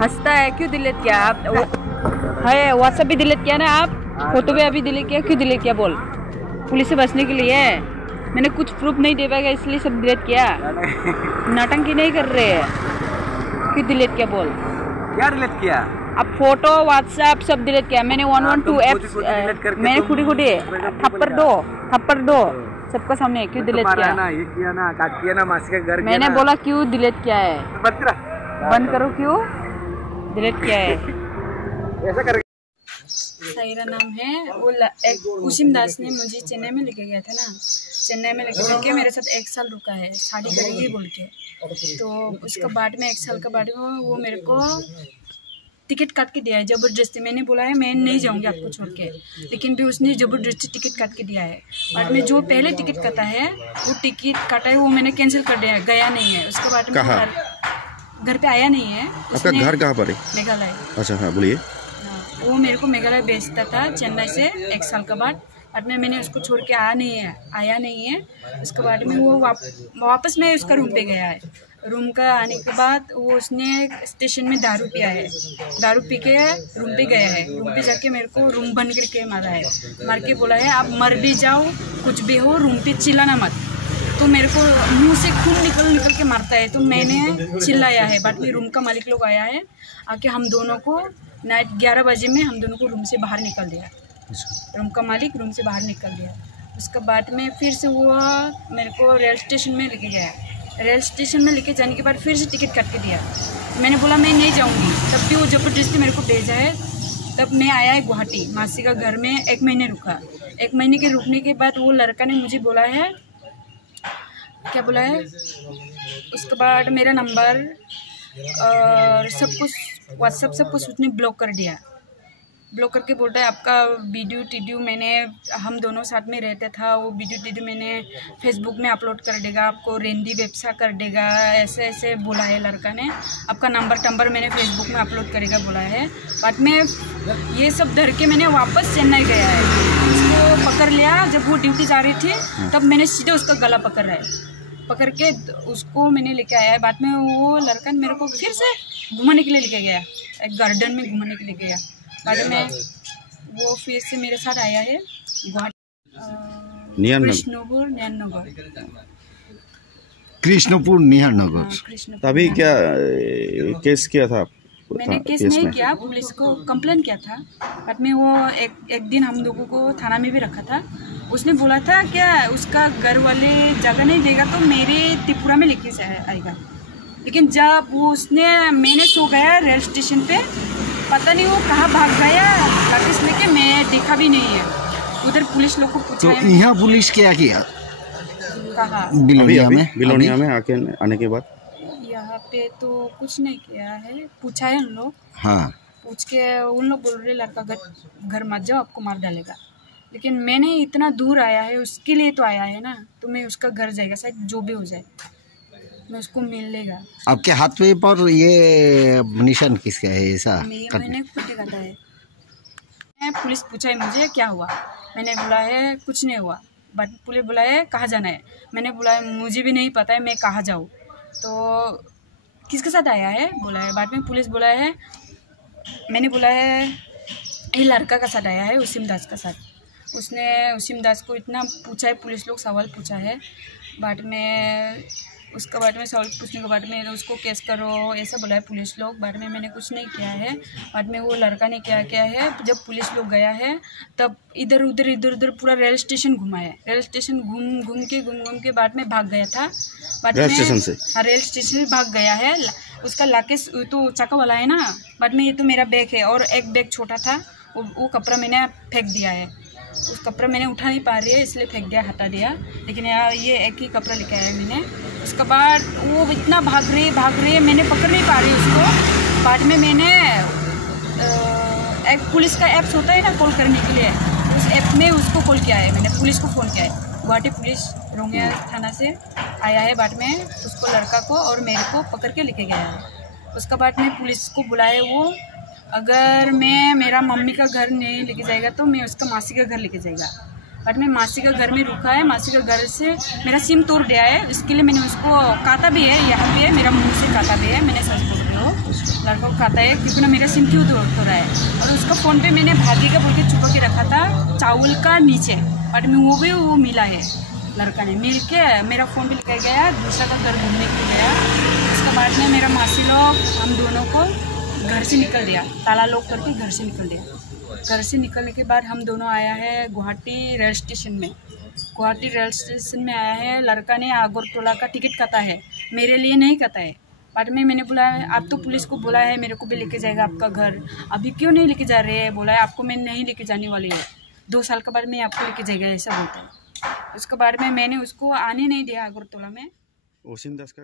हंसता है, क्यों डिलीट किया आप? है व्हाट्सएप भी डिलीट किया ना आप, फोटो भी अभी डिलीट किया, क्यों डिलीट किया बोल? पुलिस से बचने के लिए। मैंने कुछ प्रूफ नहीं दे पाएगा इसलिए सब डिलीट किया। नौटंकी नहीं कर रहे हैं, क्यों डिलीट किया बोल? क्या डिलीट किया? अब फोटो व्हाट्सएप सब डिलीट किया मैंने। 112 ऐप्स मैंने खुदी थप्पड़ दो सबका सामने। क्यों डिलीट किया? ना ये किया ना, काट किया ना, मासी का घर मैंने बोला क्यों डिलीट किया है? बंद करो, क्यों डिलीट किया है? ऐसा कर। सायरा नाम है। वो एक उसीम दास ने मुझे चेन्नई में लेके गया था ना। चेन्नई में लेके जाके मेरे साथ 1 साल रुका है, शादी करेगी बोल के। तो उसका बाद में 1 साल का बाद में वो मेरे को टिकट काट के दिया है ज़बरदस्ती। मैंने बोला है मैं नहीं जाऊंगी आपको छोड़ के, लेकिन भी उसने ज़बरदस्ती टिकट काट के दिया है। बाद में जो पहले टिकट काटा है वो टिकट काटा है वो मैंने कैंसिल कर दिया है, गया नहीं है। उसके बाद में घर पे आया नहीं है। आपका घर कहाँ पर है? मेघालय। अच्छा हाँ बोलिए। वो मेरे को मेघालय भेजता था चेन्नई से 1 साल के बाद में मैंने उसको छोड़ के आया नहीं है। उसके बाद में वो वापस में उसका रूम पे गया है। रूम का आने के बाद वो उसने स्टेशन में दारू पिया है, दारू पी के रूम पे गया है। रूम पे जाके मेरे को रूम बंद करके मारा है, मार के बोला है आप मर भी जाओ कुछ भी हो रूम पे चिल्लाना मत। तो मेरे को मुंह से खून निकल के मारता है, तो मैंने चिल्लाया है। बाद में रूम का मालिक लोग आया है, आके हम दोनों को नाइट 11 बजे में हम दोनों को रूम से बाहर निकल दिया। रूम का मालिक रूम से बाहर निकल दिया। उसके बाद में फिर से वो मेरे को रेल स्टेशन में लेके गया। रेल स्टेशन में लेके जाने के बाद फिर से टिकट काट के दिया। मैंने बोला मैं नहीं जाऊंगी, तब भी वो ज़बरदस्ती मेरे को भेजा है। तब मैं आया है गुवाहाटी मासी का घर में, 1 महीने रुका। 1 महीने के रुकने के बाद वो लड़का ने मुझे बोला है, क्या बोला है, उसके बाद मेरा नंबर और सब कुछ व्हाट्सएप सब कुछ उसने ब्लॉक कर दिया। ब्लॉक करके बोलता है आपका वीडियो मैंने, हम दोनों साथ में रहते था, वो वीडियो मैंने फेसबुक में अपलोड कर देगा, आपको रेंडी व्यवसाय कर देगा, ऐसे ऐसे बोला है लड़का ने। आपका नंबर मैंने फेसबुक में अपलोड करेगा बोला है। बाद में ये सब डर के मैंने वापस चेन्नई गया है। उसको पकड़ लिया जब वो ड्यूटी जा रही थी, तब मैंने सीधे उसका गला पकड़ के उसको मैंने लेके आया है। बाद में वो लड़का मेरे को फिर से घुमाने के लिए लेके गया, एक गार्डन में घुमाने के लिए गया। बाद में वो फिर से मेरे साथ आया है कृष्णपुर निहार नगर। तभी क्या केस किया था? मैंने केस नहीं किया, पुलिस को कंप्लेन किया था। बाद में वो एक दिन हम लोगों को थाना में भी रखा था। उसने बोला था क्या उसका घर वाले जगह नहीं देगा तो मेरे त्रिपुरा में लेके आएगा। लेकिन जब वो मैंने सो गया रेल स्टेशन पे, पता नहीं वो कहाँ भाग गया लाठीस लेके, मैं देखा भी नहीं है। उधर पुलिस लोग को पूछा। तो यहाँ पुलिस क्या किया? कहा बिलोनिया में आने के बाद यहाँ पे तो कुछ नहीं किया है, पूछा है उन लोग। हाँ, पूछ के उन लोग बोल रहे लड़का घर मत जाओ आपको मार डालेगा। लेकिन मैंने इतना दूर आया है उसके लिए तो आया है ना, तो मैं उसका घर जाएगा, शायद जो भी हो जाए मैं उसको मिल लेगा। आपके हाथ पे पर ये निशान किसका है? ऐसा मैंने खुद काटा है। पुलिस पूछा है मुझे क्या हुआ, मैंने बोला है कुछ नहीं हुआ। बट पुलिस बोला है कहाँ जाना है, मैंने बोला है मुझे भी नहीं पता है मैं कहाँ जाऊँ। तो किसके साथ आया है बोला है। बाद में पुलिस बोला है, मैंने बोला है ये लड़का का साथ आया है उसीम दास का साथ। उसने उसीम दास को इतना पूछा है, पुलिस लोग सवाल पूछा है। बाद में उसके बाद में सवाल पूछने के बाद में उसको केस करो ऐसा बोला है पुलिस लोग। बाद में मैंने कुछ नहीं किया है। बाद में वो लड़का ने क्या किया है, जब पुलिस लोग गया है तब इधर उधर पूरा रेल स्टेशन घुमा है। रेल स्टेशन घूम के बाद में भाग गया था। बाद में रेल स्टेशन से भाग गया है। उसका लाकेश तो चाका वाला है ना। बाद में ये तो मेरा बैग है और एक बैग छोटा था, वो कपड़ा मैंने फेंक दिया है। उस कपड़ा मैंने उठा नहीं पा रही है इसलिए फेंक दिया, हटा दिया। लेकिन यार ये एक ही कपड़ा लेके आया मैंने। उसके बाद वो इतना भाग रही है, मैंने पकड़ नहीं पा रही उसको। बाद में मैंने एक पुलिस का ऐप्स होता है ना कॉल करने के लिए, उस ऐप में उसको कॉल किया है मैंने, पुलिस को फ़ोन किया है। गुवाहाटी पुलिस रोंगिया थाना से आया है। बाद में उसको लड़का को और मेरे को पकड़ के लेके गया है। उसके बाद में पुलिस को बुलाया। वो अगर मैं मेरा मम्मी का घर नहीं लेके जाएगा तो मैं उसका मासी का घर लेके जाएगा। बट मैं मासी का घर में रुका है, मासी का घर से मेरा सिम तोड़ दिया है, इसके लिए मैंने उसको काटा भी है, यहाँ पे मेरा मुंह से काटा भी है, मैंने सच बोल रही हूँ, लड़का को काटा है क्योंकि ना मेरा सिम क्यों तोड़ा है। और उसका फ़ोन पे मैंने भागेगा बोल के छुपा के रखा था चावल का नीचे, बट वो मिला है, लड़का ने मिल के मेरा फ़ोन भी लेकर गया, दूसरा का घर घूमने के लिए गया। उसके बाद में मेरा मासी लोग हम दोनों को घर से निकल दिया, ताला लॉक करके घर से निकल दिया। घर से निकलने के बाद हम दोनों आया है गुवाहाटी रेल स्टेशन में। गुवाहाटी रेल स्टेशन में आया है, लड़का ने आगरतला का टिकट काटा है, मेरे लिए नहीं काटा है। बाद में मैंने बोला आप तो पुलिस को बोला है मेरे को भी लेके जाएगा आपका घर, अभी क्यों नहीं लेके जा रहे हैं? बोला है आपको मैं नहीं लेके जाने वाली है, 2 साल के बाद मैं आपको लेके जाएगा, ऐसा बोलता है। उसके बाद में मैंने उसको आने नहीं दिया आगरतला में। ओसिम दास का